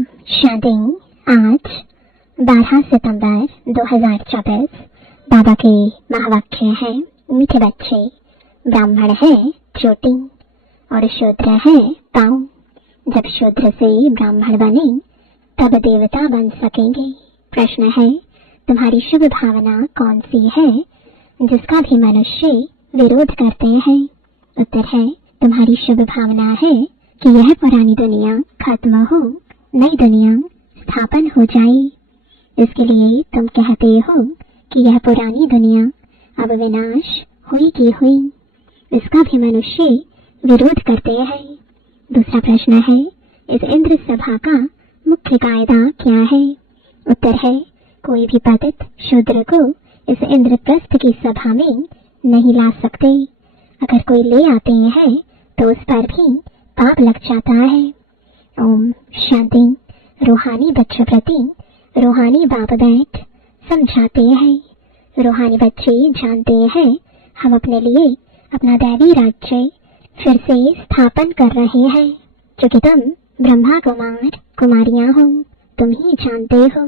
शादी आज 12 सितंबर 2024। बाबा के महावाक्य है, मीठे बच्चे, ब्राह्मण है चोटी और शूद्र है पाँव। जब शूद्र से ब्राह्मण बने तब देवता बन सकेंगे। प्रश्न है, तुम्हारी शुभ भावना कौन सी है जिसका भी मनुष्य विरोध करते हैं? उत्तर है, तुम्हारी शुभ भावना है कि यह पुरानी दुनिया खत्म हो, नई दुनिया स्थापन हो जाए। इसके लिए तुम कहते हो कि यह पुरानी दुनिया अब विनाश हुई की हुई। इसका भी मनुष्य विरोध करते हैं। दूसरा प्रश्न है, इस इंद्र सभा का मुख्य कायदा क्या है? उत्तर है, कोई भी पतित शूद्र को इस इंद्रप्रस्थ की सभा में नहीं ला सकते। अगर कोई ले आते हैं तो उस पर भी पाप लग जाता है। ओम शांति। रूहानी बच्चों प्रति रूहानी बाप बैठ समझाते हैं। रूहानी बच्चे जानते हैं हम अपने लिए अपना दैवी राज्य फिर से स्थापन कर रहे हैं। क्योंकि तुम ब्रह्मा कुमार कुमारियां हो, तुम ही जानते हो,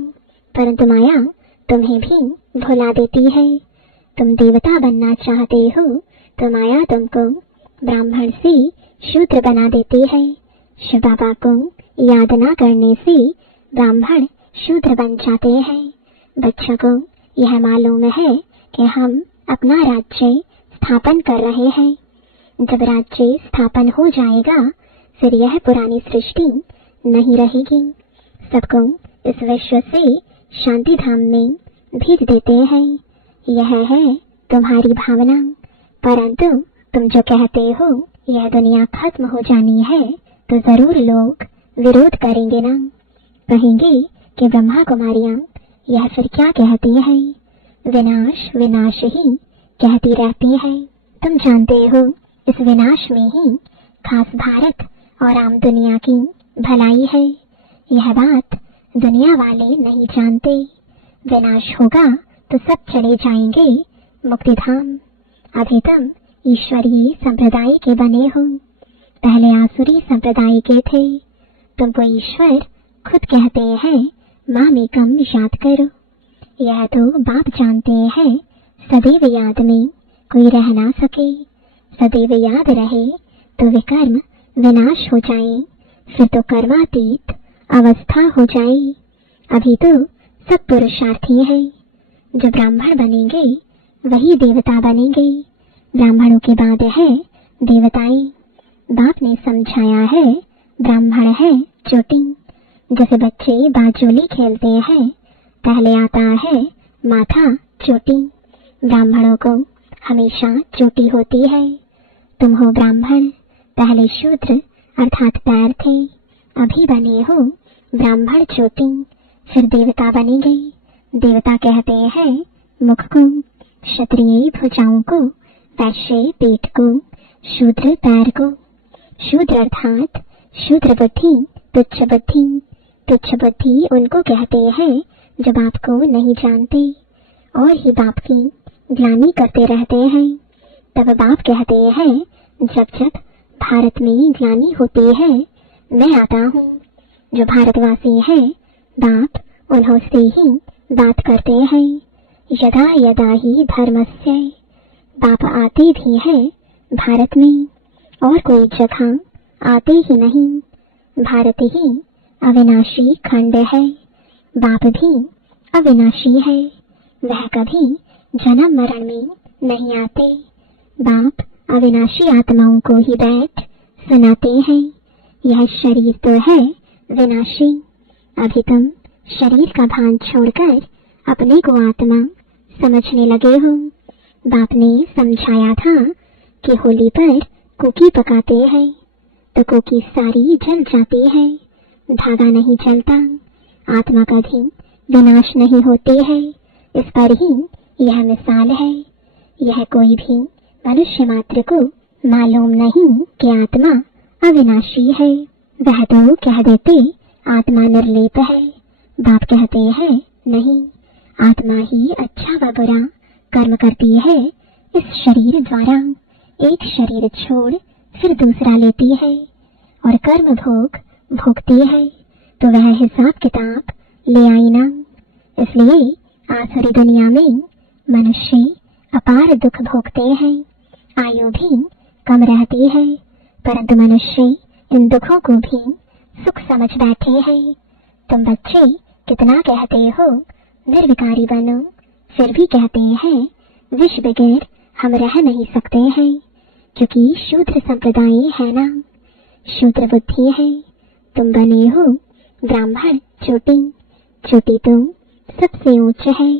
परंतु माया तुम्हें भी भुला देती है। तुम देवता बनना चाहते हो तो माया तुमको ब्राह्मण से शूद्र बना देती है। शिव बाबा को याद न करने से ब्राह्मण शूद्र बन जाते हैं। बच्चों को यह मालूम है कि हम अपना राज्य स्थापन कर रहे हैं। जब राज्य स्थापन हो जाएगा फिर यह पुरानी सृष्टि नहीं रहेगी। सबको इस विश्व से शांति धाम में भेज देते हैं। यह है तुम्हारी भावना। परंतु तुम जो कहते हो यह दुनिया खत्म हो जानी है तो जरूर लोग विरोध करेंगे ना। कहेंगे कि ब्रह्मा कुमारियां यह फिर क्या कहती है, विनाश विनाश ही कहती रहती है। तुम जानते हो इस विनाश में ही खास भारत और आम दुनिया की भलाई है। यह बात दुनिया वाले नहीं जानते। विनाश होगा तो सब चले जाएंगे मुक्ति धाम। अभी तुम ईश्वरीय संप्रदाय के बने हो, पहले आसुरी संप्रदाय के थे। तुमको ईश्वर खुद कहते हैं माँ में कम याद करो। यह तो बाप जानते हैं सदैव याद में कोई रह ना सके। सदैव याद रहे तो विकर्म विनाश हो जाए, फिर तो कर्मातीत अवस्था हो जाए। अभी तो सब पुरुषार्थी हैं। जो ब्राह्मण बनेंगे वही देवता बनेंगे। ब्राह्मणों के बाद है देवताएं। बाप ने समझाया है ब्राह्मण है चोटी। जैसे बच्चे बाजोली खेलते हैं, पहले आता है माथा चोटी। ब्राह्मणों को हमेशा चोटी होती है। तुम हो ब्राह्मण, पहले शूद्र अर्थात पैर थे, अभी बने हो ब्राह्मण चोटी, फिर देवता बनेंगे। देवता कहते हैं मुख को, क्षत्रिय भुजाओं को, वैश्य पेट को, शूद्र पैर को। शूद्र अर्थात शूद्र बुद्धि, तुच्छ बुद्धि। तुच्छ बुद्धि उनको कहते हैं जो बाप को नहीं जानते और ही बाप की ग्लानि करते रहते हैं। तब बाप कहते हैं जब जब भारत में ग्लानि होती है मैं आता हूँ। जो भारतवासी है बाप उन्होंने ही बात करते हैं। यदा यदा ही धर्मस्य। बाप आते भी हैं भारत में और कोई जगह आते ही नहीं। भारत ही अविनाशी खंड है। बाप भी अविनाशी है। वह कभी जन्म मरण में नहीं आते। बाप अविनाशी आत्माओं को ही बैठ सुनाते हैं। यह शरीर तो है विनाशी। अभी तुम शरीर का भान छोड़कर अपने को आत्मा समझने लगे हो। बाप ने समझाया था कि होली पर कुकी पकाते हैं तो कुकी सारी जल जाती है, धागा नहीं जलता। आत्मा कभी विनाश नहीं होती है। इस पर ही यह मिसाल है। यह कोई भी मनुष्य मात्र को मालूम नहीं कि आत्मा अविनाशी है। वह तो कह देते आत्मा निर्लेप है। बाप कहते हैं नहीं, आत्मा ही अच्छा व बुरा कर्म करती है। इस शरीर द्वारा एक शरीर छोड़ फिर दूसरा लेती है और कर्म भोग भोगती है। तो वह हिसाब किताब ले आई ना। इसलिए आसुरी दुनिया में मनुष्य अपार दुख भोगते हैं, आयु भी कम रहती है, परंतु मनुष्य इन दुखों को भी सुख समझ बैठे हैं। तुम बच्चे कितना कहते हो निर्विकारी बनो, फिर भी कहते हैं विष बगैर हम रह नहीं सकते हैं, क्योंकि शूद्र संप्रदाय है ना, शूद्र बुद्धि है। तुम बने हो ब्राह्मण चोटी, चोटी तुम सबसे ऊंच है,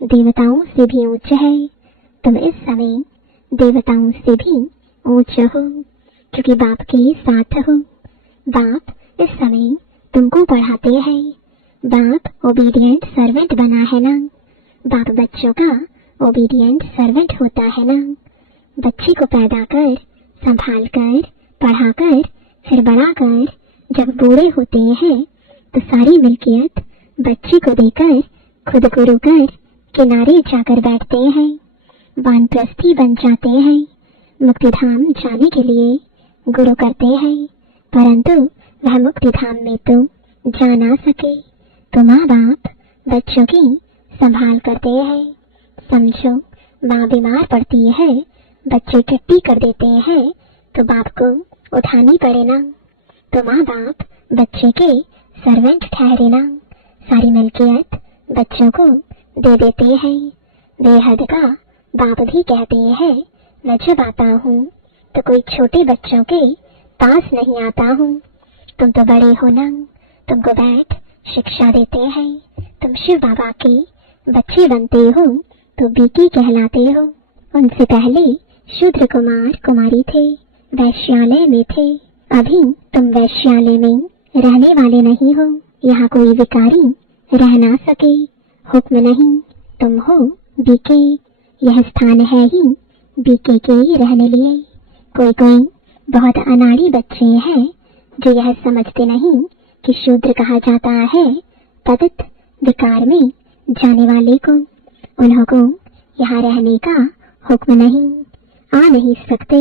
देवताओं से भी ऊंच है। तुम इस समय देवताओं से भी ऊंच हो, क्योंकि बाप के साथ हो। बाप इस समय तुमको पढ़ाते हैं, बाप ओबीडियंट सर्वेंट बना है ना, बाप बच्चों का ओबीडियंट सर्वेंट होता है ना। बच्चे को पैदा कर, संभाल कर, पढ़ा कर, फिर बड़ा कर, जब बूढ़े होते हैं तो सारी मिल्कियत बच्चे को देकर खुद गुरु कर किनारे जाकर बैठते हैं, वानप्रस्थी बन जाते हैं, मुक्तिधाम जाने के लिए गुरु करते हैं, परंतु वह मुक्तिधाम में तो जा ना सके, तो माँ बाप बच्चों की संभाल करते हैं। समझो, माँ बीमार पड़ती है, बच्चे टट्टी कर देते हैं, तो बाप को उठानी पड़े ना, तो माँ बाप बच्चे के सर्वेंट ठहरे ना, सारी मिल्कियत बच्चों को दे देते हैं। बेहद का बाप भी कहते हैं मैं जब आता हूँ तो कोई छोटे बच्चों के पास नहीं आता हूँ, तुम तो बड़े हो ना, तुमको बैठ शिक्षा देते हैं, तुम शिव बाबा के बच्चे बनते हो तो बीकी कहलाते हो। उनसे पहले शूद्र कुमार कुमारी थे, वैश्यालय में थे, अभी तुम वैश्यालय में रहने वाले नहीं हो, यहाँ कोई विकारी रह ना सके, हुक्म नहीं, तुम हो बीके, यह स्थान है ही बीके के रहने लिए। कोई कोई बहुत अनाड़ी बच्चे हैं जो यह समझते नहीं कि शूद्र कहा जाता है पतित विकार में जाने वाले को, उन्हों को यहाँ रहने का हुक्म नहीं, आ नहीं सकते।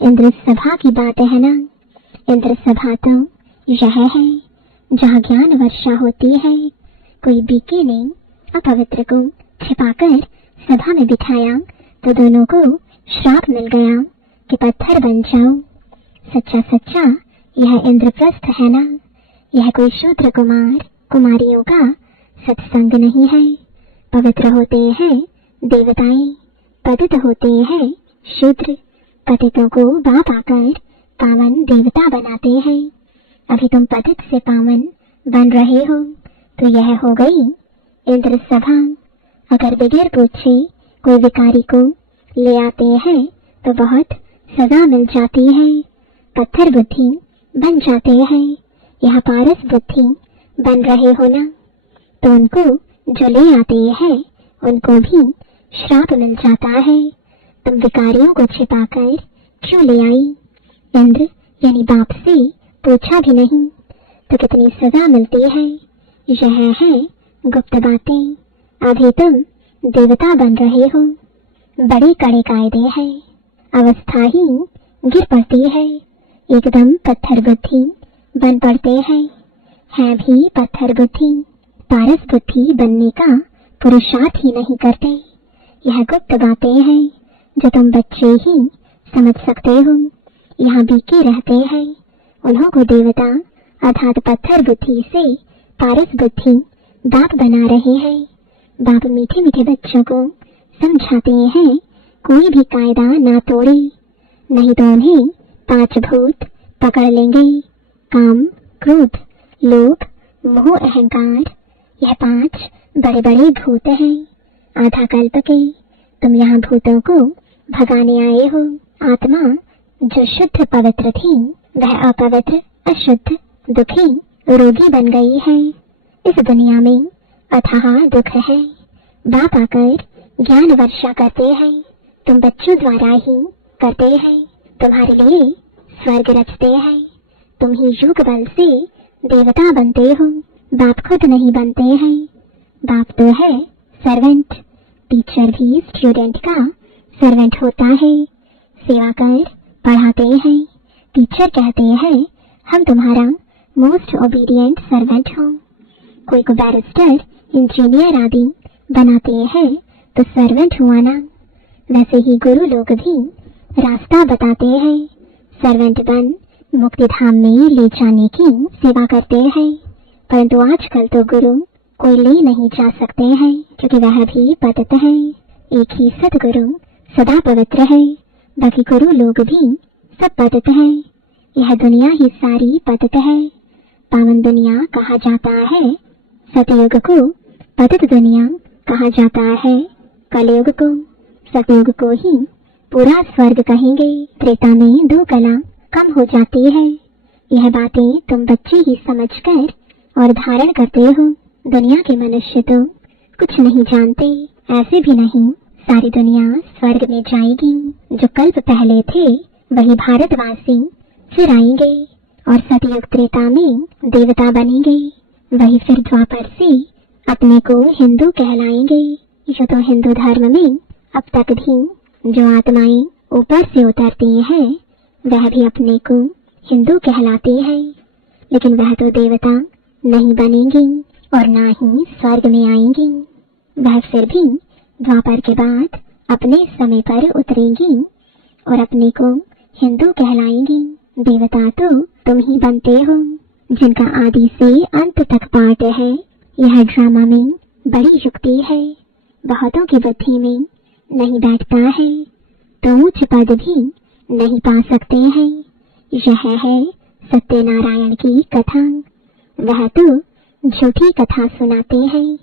इंद्र सभा की बात है ना, इंद्र सभा तो यह है जहाँ ज्ञान वर्षा होती है। कोई बीके ने अपवित्र को छिपाकर सभा में बिठाया तो दोनों को श्राप मिल गया कि पत्थर बन जाओ। सच्चा सच्चा यह इंद्रप्रस्थ है ना, यह कोई शूद्र कुमार कुमारियों का सत्संग नहीं है। पवित्र होते हैं देवताएं, पतित होते हैं शूद्र, पतितों को बाप आकर पावन देवता बनाते हैं। अभी तुम पतित से पावन बन रहे हो, तो यह हो गई इंद्र सभा। अगर बगैर पूछे कोई विकारी को ले आते हैं तो बहुत सजा मिल जाती है, पत्थर बुद्धि बन जाते हैं। यहाँ पारस बुद्धि बन रहे हो ना, तो उनको जो ले आते हैं उनको भी श्राप मिल जाता है। तुम विकारियों को छिपाकर क्यों ले आई? इंद्र यानी बाप से पूछा भी नहीं तो कितनी सजा मिलती है। यह है गुप्त बातें। अभी तुम देवता बन रहे हो, बड़े कड़े कायदे हैं, अवस्था ही गिर पड़ती है, एकदम पत्थर बुद्धि बन पड़ते हैं भी पत्थर बुद्धि, पारस बुद्धि बनने का पुरुषार्थ ही नहीं करते। यह गुप्त बातें हैं जो तुम बच्चे ही समझ सकते हो। यहाँ बीके रहते हैं, उन्हों को देवता अर्थात पत्थर बुद्धि से पारस बुद्धि बाप बना रहे हैं। बाप मीठे मीठे बच्चों को समझाते हैं कोई भी कायदा ना तोड़े, नहीं तो उन्हें 5 भूत पकड़ लेंगे। काम, क्रोध, लोभ, मोह, अहंकार, यह 5 बड़े बड़े भूत हैं। आधा कल्प के तुम यहाँ भूतों को भगाने आए हो। आत्मा जो शुद्ध पवित्र थी वह अपवित्र, अशुद्ध, दुखी, रोगी बन गई है। इस दुनिया में अथाह दुख है। बाप आकर ज्ञान वर्षा करते हैं, तुम बच्चों द्वारा ही करते हैं। तुम्हारे लिए स्वर्ग रचते हैं, तुम ही योग बल से देवता बनते हो, बाप खुद नहीं बनते हैं। बाप तो है सर्वेंट, टीचर भी स्टूडेंट का सर्वेंट होता है। सेवा कर पढ़ाते हैं, टीचर कहते हैं हम तुम्हारा मोस्ट ओबीडियंट सर्वेंट हूँ। कोई को बैरिस्टर, इंजीनियर आदि बनाते हैं तो सर्वेंट हुआ ना। वैसे ही गुरु लोग भी रास्ता बताते हैं, सर्वेंट बन मुक्ति धाम में ले जाने की सेवा करते हैं। परंतु आजकल तो गुरु कोई ले नहीं जा सकते हैं, क्योंकि वह भी पतित है। एक ही सदगुरु सदा पवित्र है, बाकी गुरु लोग भी सब पतित है। यह दुनिया ही सारी पतित है। पावन दुनिया कहा जाता है सतयुग को, पतित दुनिया कहा जाता है कलयुग को। सतयुग को ही पूरा स्वर्ग कहेंगे। त्रेता में 2 कला कम हो जाती है। यह बातें तुम बच्चे ही समझकर और धारण करते हो। दुनिया के मनुष्य तो कुछ नहीं जानते। ऐसे भी नहीं सारी दुनिया स्वर्ग में जाएगी। जो कल्प पहले थे वही भारतवासी फिर आएंगे और सतयुग त्रेता में देवता बनेंगे। वही फिर द्वापर से अपने को हिंदू कहलाएंगे। जो तो हिंदू धर्म में अब तक भी जो आत्माएं ऊपर से उतरती हैं वह भी अपने को हिंदू कहलाती हैं, लेकिन वह तो देवता नहीं बनेंगी और ना ही स्वर्ग में आएंगी। वह फिर भी द्वापर के बाद अपने समय पर उतरेंगी और अपने को हिंदू कहलाएंगी। देवता तो तुम ही बनते हो, जिनका आदि से अंत तक पाठ है। यह ड्रामा में बड़ी युक्ति है, बहुतों की बुद्धि में नहीं बैठता है, तो उच्च पद भी नहीं पा सकते हैं। यह है सत्यनारायण की कथा। वह तो झूठी कथा सुनाते हैं,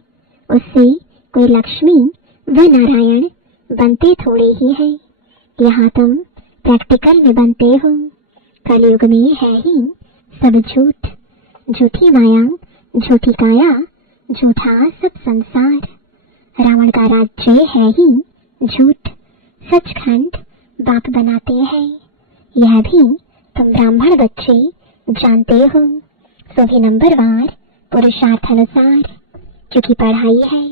उससे कोई लक्ष्मी व नारायण बनते थोड़े ही हैं। यहाँ तुम प्रैक्टिकल में बनते हो। कलयुग में है ही सब झूठ, झूठी माया, झूठी काया, झूठा सब संसार। रावण का राज्य है ही झूठ, सचखंड बाप बनाते हैं। यह भी तुम ब्राह्मण बच्चे जानते हो। सभी नंबरवार पुरुषार्थानुसार, क्योंकि पढ़ाई है।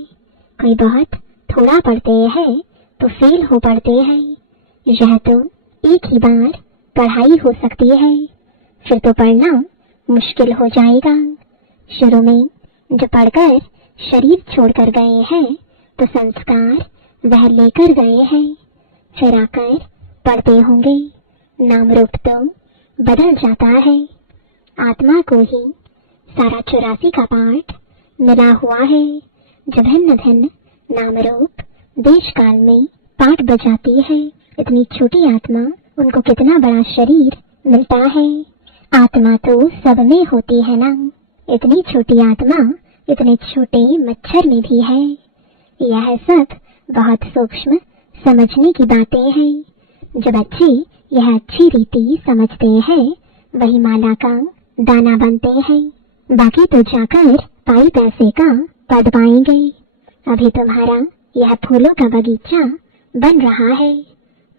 कोई बहुत थोड़ा पढ़ते हैं तो फेल हो पढ़ते हैं। यह तो एक ही बार पढ़ाई हो सकती है, फिर तो पढ़ना मुश्किल हो जाएगा। शुरू में जो पढ़कर शरीर छोड़कर गए हैं तो संस्कार वह लेकर गए हैं, फिर आकर पढ़ते होंगे। नाम रूप तो बदल जाता है। आत्मा को ही सारा 84 का पाठ मिला हुआ है। जब भिन्न भिन्न नाम रूप देश काल में पाठ बजाती है, इतनी छोटी आत्मा उनको कितना बड़ा शरीर मिलता है। आत्मा तो सब में होती है ना। इतनी छोटी आत्मा इतने छोटे मच्छर में भी है। यह सब बहुत सूक्ष्म समझने की बातें हैं। जो बच्चे यह अच्छी रीति समझते हैं वही माला का दाना बनते हैं। बाकी तो जाकर पाई पैसे का पद पाएंगे। अभी तुम्हारा यह फूलों का बगीचा बन रहा है।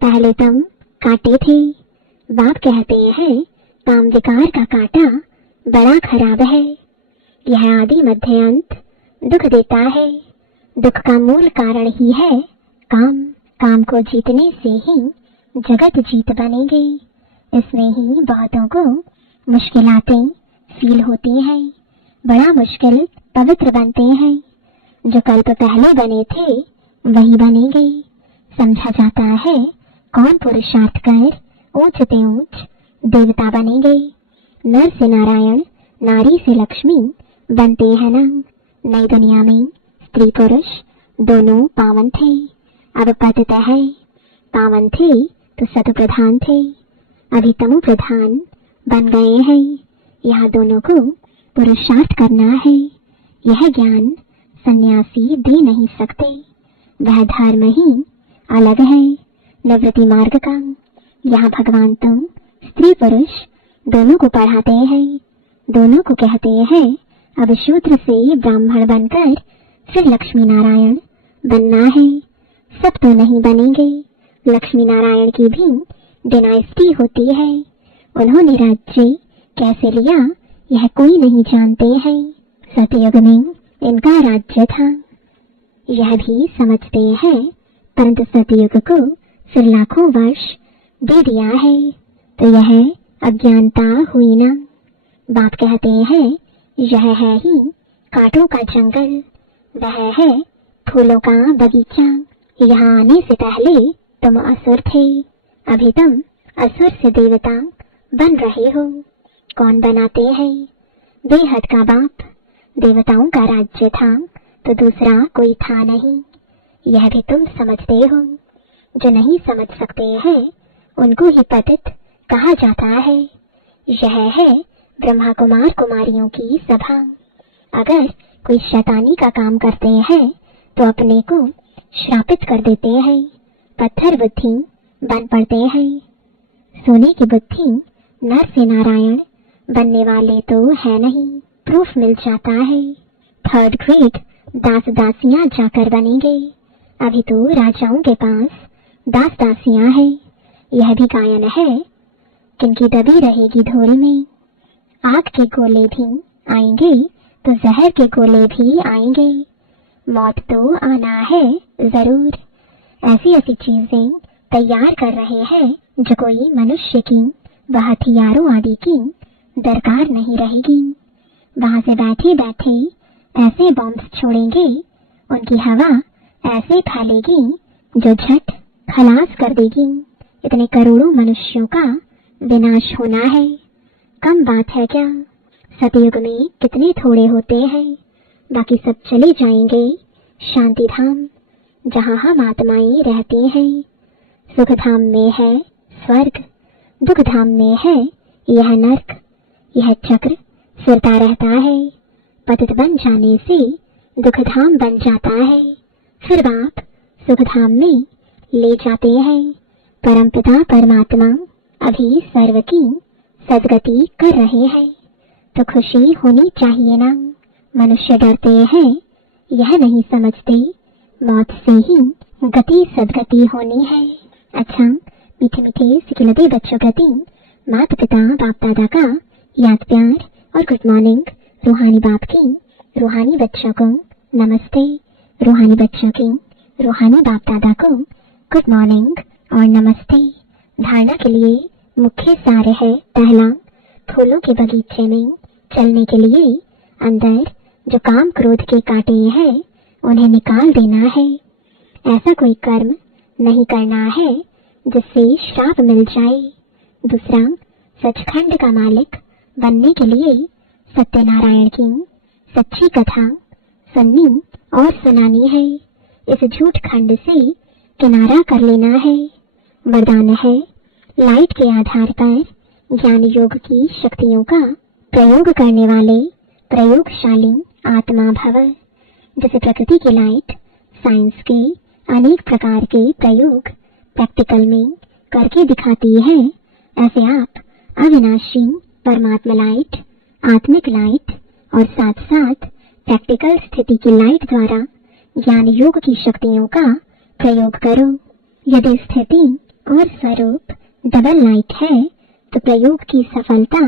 पहले तुम काटे थे। बाप कहते हैं काम विकार का कांटा बड़ा खराब है। यह आदि मध्य अंत दुख देता है। दुख का मूल कारण ही है काम। काम को जीतने से ही जगत जीत बनेंगे। इसमें ही बहुतों को मुश्किलातें फील होती हैं। बड़ा मुश्किल पवित्र बनते हैं। जो कल्प पहले बने थे वही बनेंगे। समझा जाता है कौन पुरुषार्थ कर ऊंच से ऊंच देवता बनेंगे। नर से नारायण, नारी से लक्ष्मी बनते हैं ना। नई दुनिया में स्त्री पुरुष दोनों पावन थे, अब पतित है। पावन थे तो सत प्रधान थे, अभी तमो प्रधान बन गए हैं। यहाँ दोनों को पुरुषार्थ करना है। यह ज्ञान सन्यासी दे नहीं सकते। वह धर्म ही अलग है निवृत्ति मार्ग का। यहाँ भगवान तुम स्त्री पुरुष दोनों को पढ़ाते हैं। दोनों को कहते हैं अब शूद्र से ब्राह्मण बनकर फिर लक्ष्मी नारायण बनना है। सब तो नहीं बनेंगे। लक्ष्मी नारायण की भी डिनाइस्टी होती है। उन्होंने राज्य कैसे लिया यह कोई नहीं जानते हैं। सतयुग में इनका राज्य था, यह भी समझते हैं, परंतु सतयुग को फिर लाखों वर्ष दे दिया है, तो यह अज्ञानता हुई ना। बाप कहते हैं यह है ही कांटों का जंगल, वह है फूलों का बगीचा। यहाँ आने से पहले तुम असुर थे, अभी तुम असुर से देवता बन रहे हो। कौन बनाते हैं? बेहद का बाप। देवताओं का राज्य था तो दूसरा कोई था नहीं, यह भी तुम समझते हो। जो नहीं समझ सकते हैं उनको ही पतित कहा जाता है। यह है ब्रह्मा कुमार कुमारियों की सभा। अगर कोई शैतानी का काम करते हैं तो अपने को श्रापित कर देते हैं, पत्थर बुद्धि बन पड़ते हैं। सोने की बुद्धि नर से नारायण बनने वाले तो है नहीं, प्रूफ मिल जाता है। थर्ड ग्रेड दास दासियां जाकर बनेंगे। अभी तो राजाओं के पास दास दासियां हैं। यह भी गायन है किनकी दबी रहेगी धूल में। आग के गोले भी आएंगे तो जहर के गोले भी आएंगे। मौत तो आना है जरूर। ऐसी ऐसी चीजें तैयार कर रहे हैं जो कोई मनुष्य की व हथियारों आदि की दरकार नहीं रहेगी। वहां से बैठे बैठे ऐसे बॉम्ब छोड़ेंगे, उनकी हवा ऐसे फैलेगी जो झट खलास कर देगी। इतने करोड़ों मनुष्यों का विनाश होना है, कम बात है क्या? सतयुग में कितने थोड़े होते हैं, बाकी सब चले जाएंगे शांति धाम, जहाँ हम आत्माएं रहती हैं। सुख धाम में है स्वर्ग, दुख धाम में है यह नर्क। यह चक्र फिरता रहता है। पतित बन जाने से दुख धाम बन जाता है, फिर बाप सुख धाम में ले जाते हैं। परमपिता परमात्मा अभी सर्व की सदगति कर रहे हैं, तो खुशी होनी चाहिए ना। मनुष्य डरते हैं, यह नहीं समझते मौत से ही गति सदगति होनी है। अच्छा, मीठे मीठे सिकिलते बच्चों प्रति माता पिता बाप दादा का याद प्यार और गुड मॉर्निंग। रूहानी बाप की रूहानी बच्चों को नमस्ते, रूहानी बच्चों की रूहानी बाप दादा को गुड मॉर्निंग और नमस्ते। धारणा के लिए मुख्य सार है पहला, फूलों के बगीचे में चलने के लिए अंदर जो काम क्रोध के कांटे हैं उन्हें निकाल देना है। ऐसा कोई कर्म नहीं करना है जिससे श्राप मिल जाए। दूसरा, सचखंड का मालिक बनने के लिए सत्यनारायण की सच्ची कथा सुननी और सुनानी है। इस झूठ खंड से किनारा कर लेना है। वरदान है लाइट के आधार पर ज्ञान योग की शक्तियों का प्रयोग करने वाले प्रयोगशाली आत्मा भव। जैसे प्रकृति की लाइट साइंस के अनेक प्रकार के प्रयोग प्रैक्टिकल में करके दिखाती है, ऐसे आप अविनाशी परमात्मा लाइट, आत्मिक लाइट और साथ साथ प्रैक्टिकल स्थिति की लाइट द्वारा ज्ञान योग की शक्तियों का प्रयोग करो। यदि स्थिति और स्वरूप डबल लाइट है तो प्रयोग की सफलता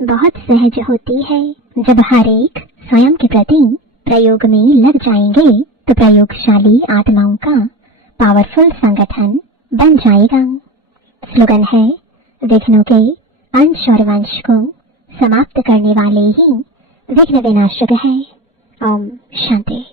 बहुत सहज होती है। जब हर एक स्वयं के प्रति प्रयोग में लग जाएंगे तो प्रयोगशाली आत्माओं का पावरफुल संगठन बन जाएगा। स्लोगन है, विघ्नों के अंश और वंश को समाप्त करने वाले ही विघ्न विनाशक है। ओम शांति।